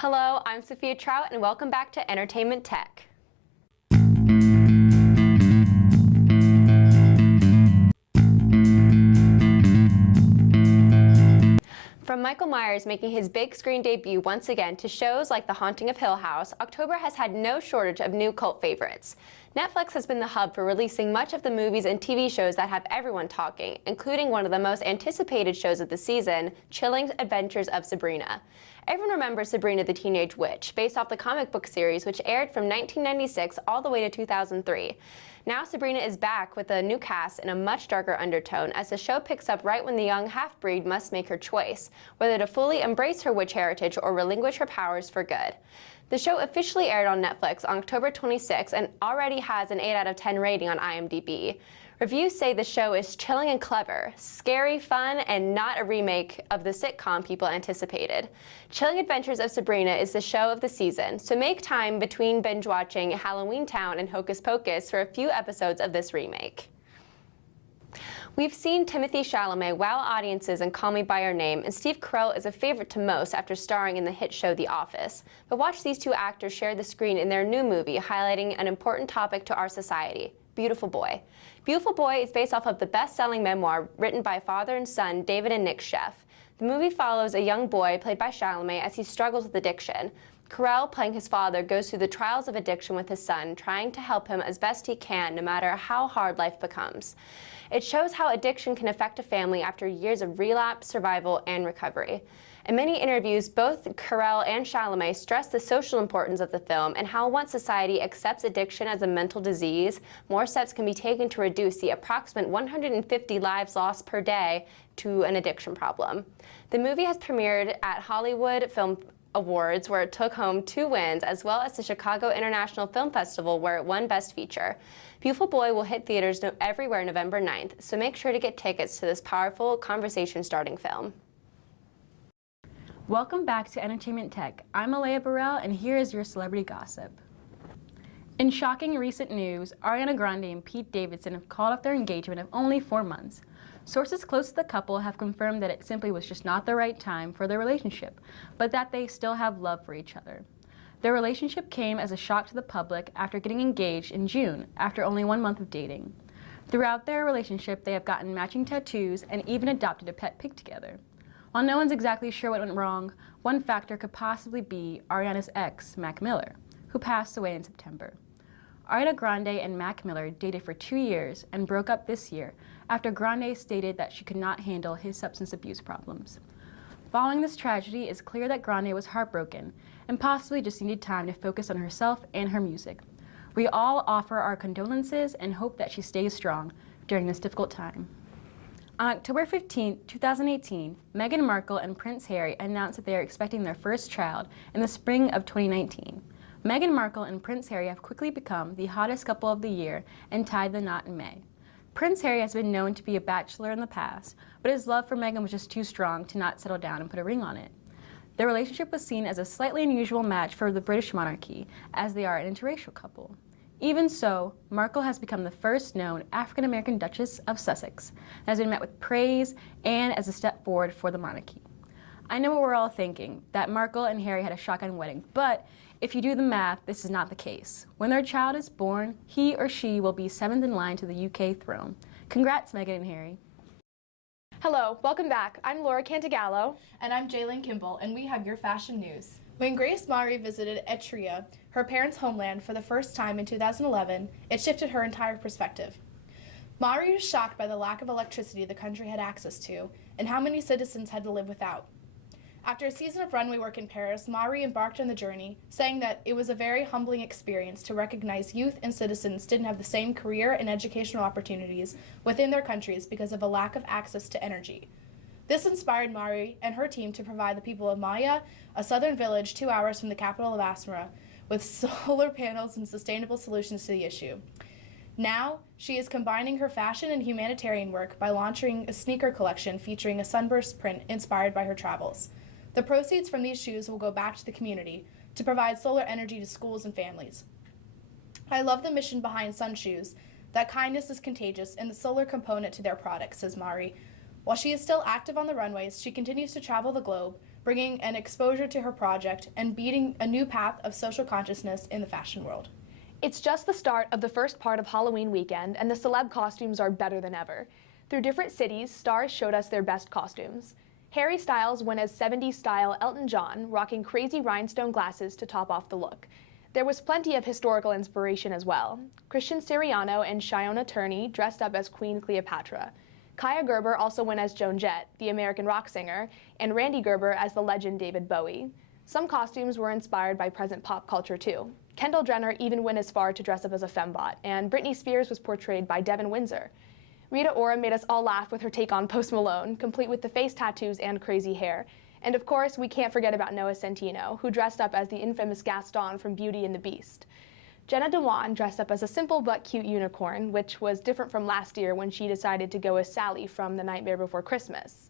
Hello, I'm Sophia Trout, and welcome back to Entertainment Tech. From Michael Myers making his big screen debut once again to shows like The Haunting of Hill House, October has had no shortage of new cult favorites. Netflix has been the hub for releasing much of the movies and TV shows that have everyone talking, including one of the most anticipated shows of the season, Chilling Adventures of Sabrina. Everyone remembers Sabrina the Teenage Witch, based off the comic book series which aired from 1996 all the way to 2003. Now Sabrina is back with a new cast in a much darker undertone as the show picks up right when the young half-breed must make her choice, whether to fully embrace her witch heritage or relinquish her powers for good. The show officially aired on Netflix on October 26 and already has an 8 out of 10 rating on IMDb. Reviews say the show is chilling and clever, scary, fun, and not a remake of the sitcom people anticipated. Chilling Adventures of Sabrina is the show of the season, so make time between binge-watching Halloween Town and Hocus Pocus for a few episodes of this remake. We've seen Timothée Chalamet wow audiences in Call Me By Your Name, and Steve Carell is a favorite to most after starring in the hit show The Office. But watch these two actors share the screen in their new movie, highlighting an important topic to our society, Beautiful Boy. Beautiful Boy is based off of the best-selling memoir written by father and son David and Nick Sheff. The movie follows a young boy, played by Chalamet, as he struggles with addiction. Carell, playing his father, goes through the trials of addiction with his son, trying to help him as best he can, no matter how hard life becomes. It shows how addiction can affect a family after years of relapse, survival, and recovery. In many interviews, both Carell and Chalamet stress the social importance of the film and how once society accepts addiction as a mental disease, more steps can be taken to reduce the approximate 150 lives lost per day to an addiction problem. The movie has premiered at Hollywood Film Awards, where it took home 2 wins, as well as the Chicago International Film Festival, where it won Best Feature. Beautiful Boy will hit theaters everywhere November 9th, so make sure to get tickets to this powerful, conversation-starting film. Welcome back to Entertainment Tech. I'm Alea Burrell, and here is your celebrity gossip. In shocking recent news, Ariana Grande and Pete Davidson have called off their engagement of only 4 months. Sources close to the couple have confirmed that it simply was just not the right time for their relationship, but that they still have love for each other. Their relationship came as a shock to the public after getting engaged in June, after only 1 month of dating. Throughout their relationship, they have gotten matching tattoos and even adopted a pet pig together. While no one's exactly sure what went wrong, one factor could possibly be Ariana's ex, Mac Miller, who passed away in September. Ariana Grande and Mac Miller dated for 2 years and broke up this year after Grande stated that she could not handle his substance abuse problems. Following this tragedy, it's clear that Grande was heartbroken and possibly just needed time to focus on herself and her music. We all offer our condolences and hope that she stays strong during this difficult time. On October 15, 2018, Meghan Markle and Prince Harry announced that they are expecting their first child in the spring of 2019. Meghan Markle and Prince Harry have quickly become the hottest couple of the year and tied the knot in May. Prince Harry has been known to be a bachelor in the past, but his love for Meghan was just too strong to not settle down and put a ring on it. Their relationship was seen as a slightly unusual match for the British monarchy, as they are an interracial couple. Even so, Markle has become the first known African-American Duchess of Sussex and has been met with praise and as a step forward for the monarchy. I know what we're all thinking, that Markle and Harry had a shotgun wedding, but if you do the math, this is not the case. When their child is born, he or she will be 7th in line to the UK throne. Congrats, Meghan and Harry. Hello, welcome back. I'm Laura Cantagallo. And I'm Jillian Kimball, and we have your fashion news. When Grace Mari visited Etruria, her parents' homeland, for the first time in 2011, it shifted her entire perspective. Mari was shocked by the lack of electricity the country had access to, and how many citizens had to live without. After a season of runway work in Paris, Mari embarked on the journey, saying that it was a very humbling experience to recognize youth and citizens didn't have the same career and educational opportunities within their countries because of a lack of access to energy. This inspired Mari and her team to provide the people of Maya, a southern village 2 hours from the capital of Asmara, with solar panels and sustainable solutions to the issue. Now, she is combining her fashion and humanitarian work by launching a sneaker collection featuring a sunburst print inspired by her travels. The proceeds from these shoes will go back to the community to provide solar energy to schools and families. I love the mission behind Sun Shoes, that kindness is contagious, and the solar component to their product, says Mari. While she is still active on the runways, she continues to travel the globe, bringing an exposure to her project and beating a new path of social consciousness in the fashion world. It's just the start of the first part of Halloween weekend, and the celeb costumes are better than ever. Through different cities, stars showed us their best costumes. Harry Styles went as 70s style Elton John, rocking crazy rhinestone glasses to top off the look. There was plenty of historical inspiration as well. Christian Siriano and Shiona Turney dressed up as Queen Cleopatra. Kaya Gerber also went as Joan Jett, the American rock singer, and Randy Gerber as the legend David Bowie. Some costumes were inspired by present pop culture too. Kendall Jenner even went as far to dress up as a fembot, and Britney Spears was portrayed by Devin Windsor. Rita Ora made us all laugh with her take on Post Malone, complete with the face tattoos and crazy hair. And of course, we can't forget about Noah Centineo, who dressed up as the infamous Gaston from Beauty and the Beast. Jenna Dewan dressed up as a simple but cute unicorn, which was different from last year when she decided to go as Sally from The Nightmare Before Christmas.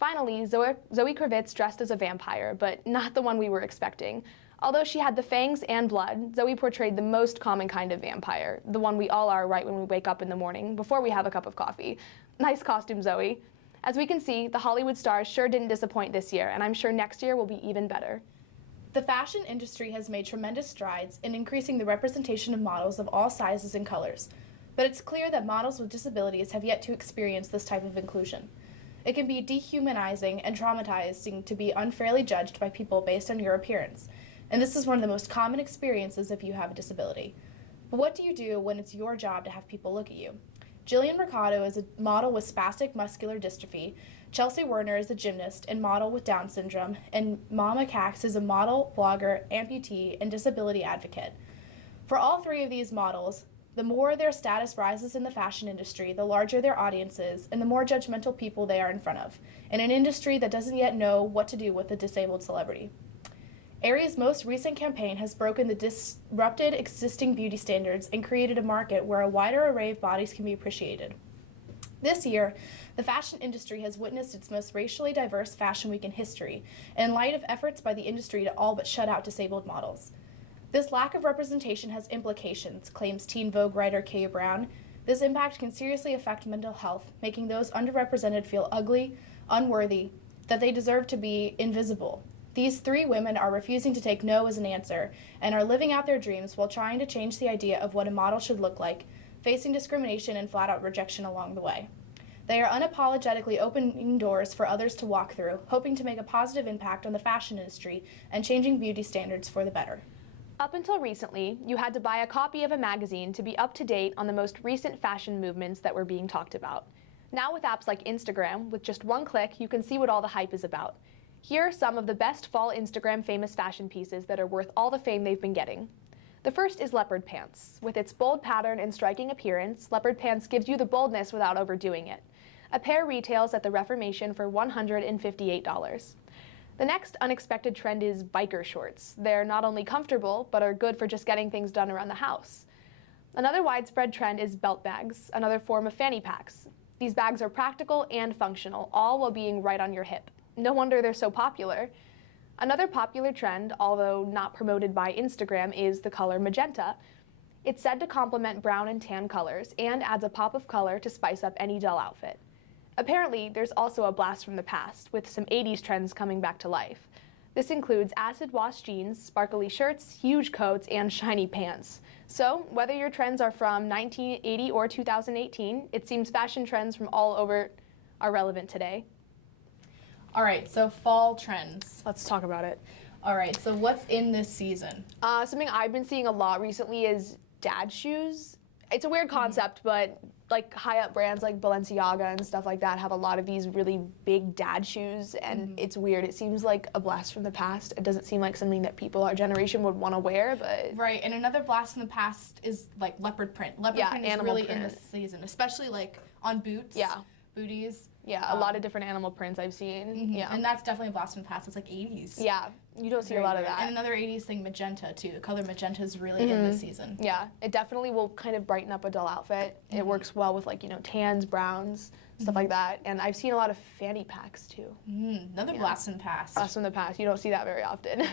Finally, Zoe Kravitz dressed as a vampire, but not the one we were expecting. Although she had the fangs and blood, Zoe portrayed the most common kind of vampire, the one we all are right when we wake up in the morning, before we have a cup of coffee. Nice costume, Zoe. As we can see, the Hollywood stars sure didn't disappoint this year, and I'm sure next year will be even better. The fashion industry has made tremendous strides in increasing the representation of models of all sizes and colors, but it's clear that models with disabilities have yet to experience this type of inclusion. It can be dehumanizing and traumatizing to be unfairly judged by people based on your appearance, and this is one of the most common experiences if you have a disability. But what do you do when it's your job to have people look at you? Jillian Mercado is a model with spastic muscular dystrophy, Chelsea Werner is a gymnast and model with Down syndrome, and Mama Cax is a model, blogger, amputee, and disability advocate. For all three of these models, the more their status rises in the fashion industry, the larger their audience is, and the more judgmental people they are in front of, in an industry that doesn't yet know what to do with a disabled celebrity. Aerie's most recent campaign has broken the disrupted existing beauty standards and created a market where a wider array of bodies can be appreciated. This year, the fashion industry has witnessed its most racially diverse fashion week in history, in light of efforts by the industry to all but shut out disabled models. This lack of representation has implications, claims Teen Vogue writer Kaya Brown. This impact can seriously affect mental health, making those underrepresented feel ugly, unworthy, that they deserve to be invisible. These three women are refusing to take no as an answer and are living out their dreams while trying to change the idea of what a model should look like, facing discrimination and flat-out rejection along the way. They are unapologetically opening doors for others to walk through, hoping to make a positive impact on the fashion industry and changing beauty standards for the better. Up until recently, you had to buy a copy of a magazine to be up to date on the most recent fashion movements that were being talked about. Now with apps like Instagram, with just one click, you can see what all the hype is about. Here are some of the best fall Instagram famous fashion pieces that are worth all the fame they've been getting. The first is Leopard Pants. With its bold pattern and striking appearance, Leopard Pants gives you the boldness without overdoing it. A pair retails at the Reformation for $158. The next unexpected trend is biker shorts. They're not only comfortable, but are good for just getting things done around the house. Another widespread trend is belt bags, another form of fanny packs. These bags are practical and functional, all while being right on your hip. No wonder they're so popular. Another popular trend, although not promoted by Instagram, is the color magenta. It's said to complement brown and tan colors and adds a pop of color to spice up any dull outfit. Apparently, there's also a blast from the past, with some 80s trends coming back to life. This includes acid wash jeans, sparkly shirts, huge coats, and shiny pants. So, whether your trends are from 1980 or 2018, it seems fashion trends from all over are relevant today. All right, so fall trends. Let's talk about it. All right, so what's in this season? Something I've been seeing a lot recently is dad shoes. It's a weird concept, but like high-up brands like Balenciaga and stuff like that have a lot of these really big dad shoes, and it's weird. It seems like a blast from the past. It doesn't seem like something that people our generation would want to wear, but... Right, and another blast from the past is like leopard print. Leopard print is really print. in this season, especially like on boots, booties. Yeah, a lot of different animal prints I've seen. Yeah, and that's definitely a blast from the past. It's like 80s. Yeah, you don't see a lot of that. And another 80s thing, magenta too. The color magenta is really in this season. Yeah, it definitely will kind of brighten up a dull outfit. It works well with like, you know, tans, browns, stuff like that. And I've seen a lot of fanny packs too. Another blast from the past. Blast from the past. You don't see that very often.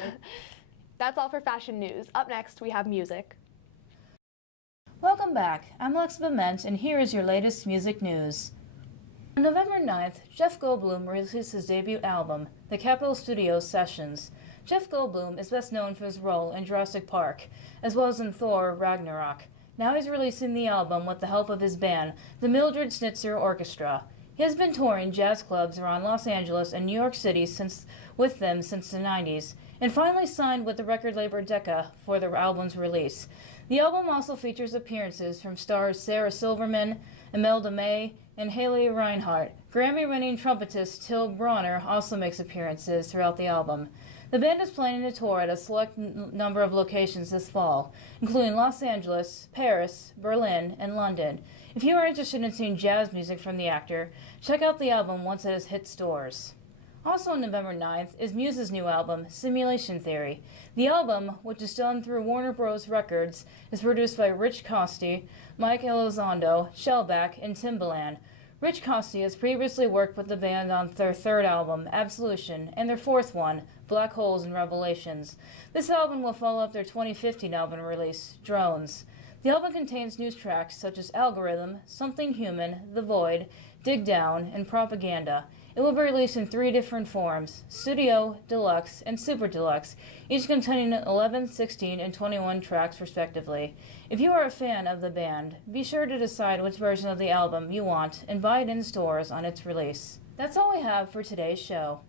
That's all for fashion news. Up next, we have music. Welcome back. I'm Alexa Bement, and here is your latest music news. On November 9th, Jeff Goldblum released his debut album, The Capitol Studios Sessions. Jeff Goldblum is best known for his role in Jurassic Park, as well as in Thor Ragnarok. Now he's releasing the album with the help of his band, the Mildred Schnitzer Orchestra. He has been touring jazz clubs around Los Angeles and New York City with them since the 90s, and finally signed with the record label Decca for the album's release. The album also features appearances from stars Sarah Silverman, Imelda May, and Haley Reinhart. Grammy-winning trumpetist Till Bronner also makes appearances throughout the album. The band is planning to tour at a select number of locations this fall, including Los Angeles, Paris, Berlin, and London. If you are interested in seeing jazz music from the actor, check out the album once it has hit stores. Also on November 9th is Muse's new album, Simulation Theory. The album, which is done through Warner Bros. Records, is produced by Rich Costi, Mike Elizondo, Shellback, and Timbaland. Rich Costi has previously worked with the band on their third album, Absolution, and their fourth one, Black Holes and Revelations. This album will follow up their 2015 album release, Drones. The album contains new tracks such as Algorithm, Something Human, The Void, Dig Down, and Propaganda. It will be released in 3 different forms, Studio, Deluxe, and Super Deluxe, each containing 11, 16, and 21 tracks respectively. If you are a fan of the band, be sure to decide which version of the album you want and buy it in stores on its release. That's all we have for today's show.